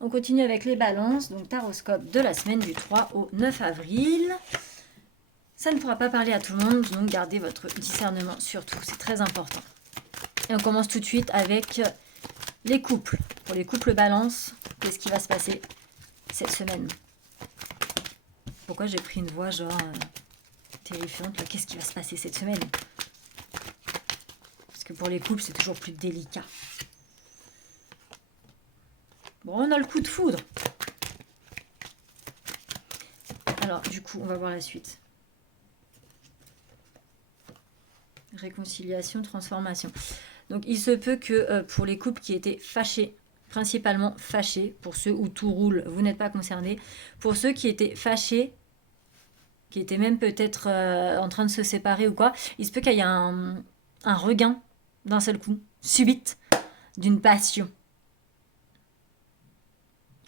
On continue avec les balances, donc taroscope de la semaine du 3 au 9 avril. Ça ne pourra pas parler à tout le monde, donc gardez votre discernement surtout, c'est très important. Et on commence tout de suite avec les couples. Pour les couples balance, qu'est-ce qui va se passer cette semaine? Pourquoi j'ai pris une voix genre terrifiante là? Qu'est-ce qui va se passer cette semaine? Parce que pour les couples, c'est toujours plus délicat. Bon, on a le coup de foudre. Alors, du coup, on va voir la suite. Réconciliation, transformation. Donc, il se peut que pour les couples qui étaient fâchés, principalement fâchés, pour ceux où tout roule, vous n'êtes pas concernés. Pour ceux qui étaient fâchés, qui étaient même peut-être en train de se séparer ou quoi, il se peut qu'il y ait un regain d'un seul coup, subite, d'une passion.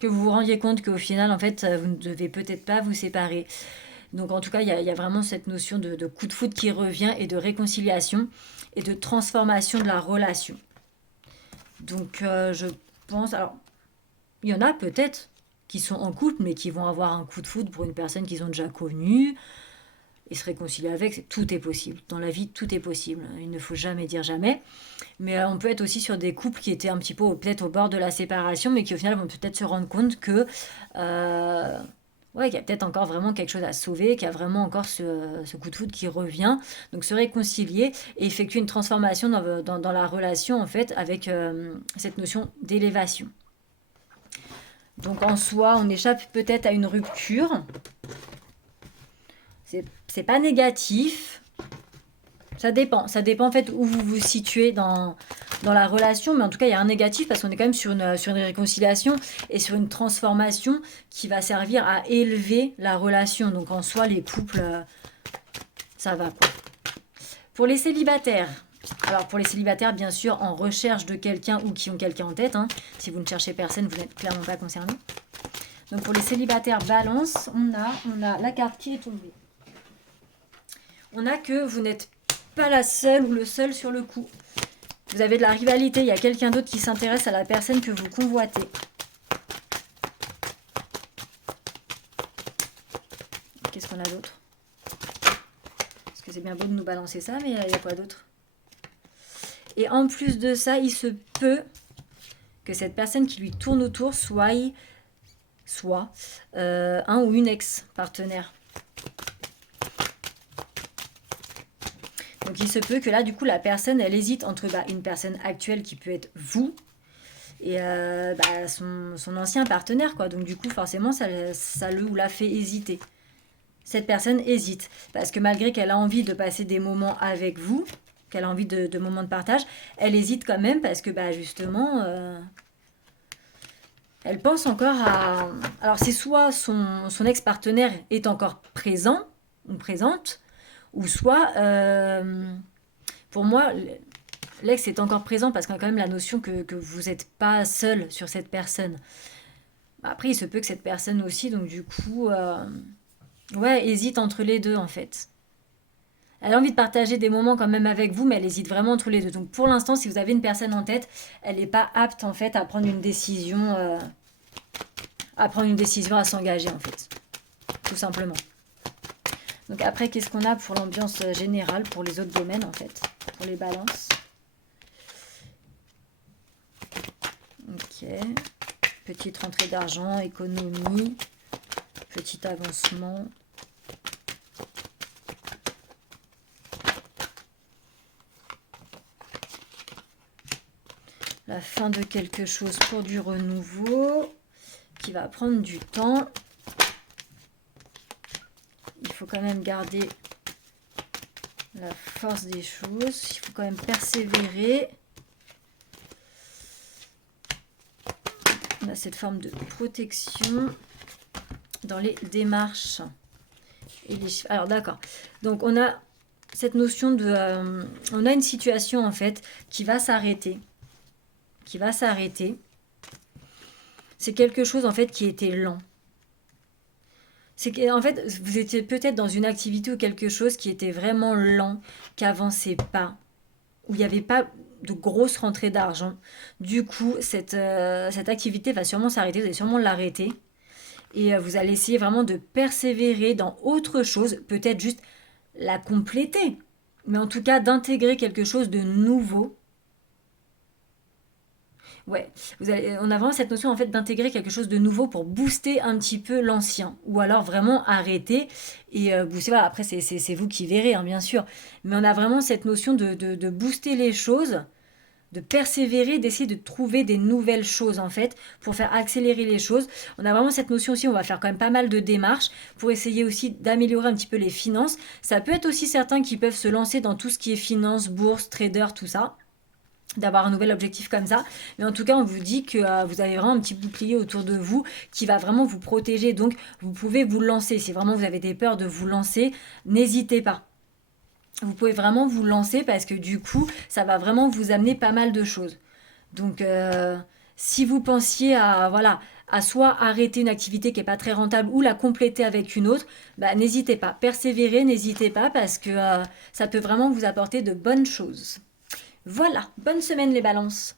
Que vous vous rendiez compte qu'au final, en fait, vous ne devez peut-être pas vous séparer. Donc en tout cas, il y a vraiment cette notion de coup de foudre qui revient et de réconciliation et de transformation de la relation. Donc je pense, alors il y en a peut-être qui sont en couple mais qui vont avoir un coup de foudre pour une personne qu'ils ont déjà connue et se réconcilier avec, tout est possible. Dans la vie, tout est possible. Il ne faut jamais dire jamais. Mais on peut être aussi sur des couples qui étaient un petit peu peut-être au bord de la séparation mais qui au final vont peut-être se rendre compte que ouais, qu'il y a peut-être encore vraiment quelque chose à sauver, qu'il y a vraiment encore ce coup de foudre qui revient. Donc se réconcilier et effectuer une transformation dans la relation en fait avec cette notion d'élévation. Donc en soi, on échappe peut-être à une rupture. C'est pas négatif. Ça dépend en fait où vous vous situez dans la relation, mais en tout cas il y a un négatif parce qu'on est quand même sur une réconciliation et sur une transformation qui va servir à élever la relation. Donc en soi les couples, ça va quoi. Pour les célibataires, alors pour les célibataires bien sûr en recherche de quelqu'un ou qui ont quelqu'un en tête, hein. Si vous ne cherchez personne, vous n'êtes clairement pas concerné. Donc pour les célibataires balance, on a la carte qui est tombée. On a que vous n'êtes pas la seule ou le seul sur le coup. Vous avez de la rivalité, il y a quelqu'un d'autre qui s'intéresse à la personne que vous convoitez. Qu'est-ce qu'on a d'autre? Parce que c'est bien beau de nous balancer ça, mais il y a quoi d'autre? Et en plus de ça, il se peut que cette personne qui lui tourne autour soit un ou une ex-partenaire. Donc il se peut que là, du coup, la personne, elle hésite entre une personne actuelle qui peut être vous et son ancien partenaire, quoi. Donc du coup, forcément, ça le ou la fait hésiter. Cette personne hésite parce que malgré qu'elle a envie de passer des moments avec vous, qu'elle a envie de moments de partage, elle hésite quand même parce que justement, elle pense encore à... Alors c'est soit son ex-partenaire est encore présent ou présente, ou soit, pour moi, l'ex est encore présent parce qu'il y a quand même la notion que vous n'êtes pas seul sur cette personne. Après, il se peut que cette personne aussi, donc du coup, ouais, hésite entre les deux en fait. Elle a envie de partager des moments quand même avec vous, mais elle hésite vraiment entre les deux. Donc pour l'instant, si vous avez une personne en tête, elle n'est pas apte en fait à prendre une décision, à s'engager en fait, tout simplement. Donc après, qu'est-ce qu'on a pour l'ambiance générale, pour les autres domaines en fait, pour les balances? Ok. Petite rentrée d'argent, économie, petit avancement. La fin de quelque chose pour du renouveau qui va prendre du temps. Il faut quand même garder la force des choses. Il faut quand même persévérer. On a cette forme de protection dans les démarches. Alors d'accord. Donc on a cette notion de... on a une situation en fait qui va s'arrêter. C'est quelque chose en fait qui était lent. C'est qu'en fait, vous étiez peut-être dans une activité ou quelque chose qui était vraiment lent, qui avançait pas, où il n'y avait pas de grosses rentrées d'argent. Du coup, cette activité va sûrement s'arrêter, vous allez sûrement l'arrêter. Et vous allez essayer vraiment de persévérer dans autre chose, peut-être juste la compléter, mais en tout cas d'intégrer quelque chose de nouveau. Ouais, on a vraiment cette notion en fait d'intégrer quelque chose de nouveau pour booster un petit peu l'ancien, ou alors vraiment arrêter et booster. Voilà, après c'est vous qui verrez, hein, bien sûr, mais on a vraiment cette notion de booster les choses, de persévérer, d'essayer de trouver des nouvelles choses en fait pour faire accélérer les choses. On a vraiment cette notion aussi, on va faire quand même pas mal de démarches pour essayer aussi d'améliorer un petit peu les finances. Ça peut être aussi certains qui peuvent se lancer dans tout ce qui est finance, bourse, trader, tout ça, d'avoir un nouvel objectif comme ça. Mais en tout cas, on vous dit que vous avez vraiment un petit bouclier autour de vous qui va vraiment vous protéger. Donc, vous pouvez vous lancer. Si vraiment vous avez des peurs de vous lancer, n'hésitez pas. Vous pouvez vraiment vous lancer parce que du coup, ça va vraiment vous amener pas mal de choses. Donc, si vous pensiez à, voilà, à soit arrêter une activité qui n'est pas très rentable ou la compléter avec une autre, bah, n'hésitez pas. Persévérez, n'hésitez pas parce que ça peut vraiment vous apporter de bonnes choses. Voilà, bonne semaine les balances.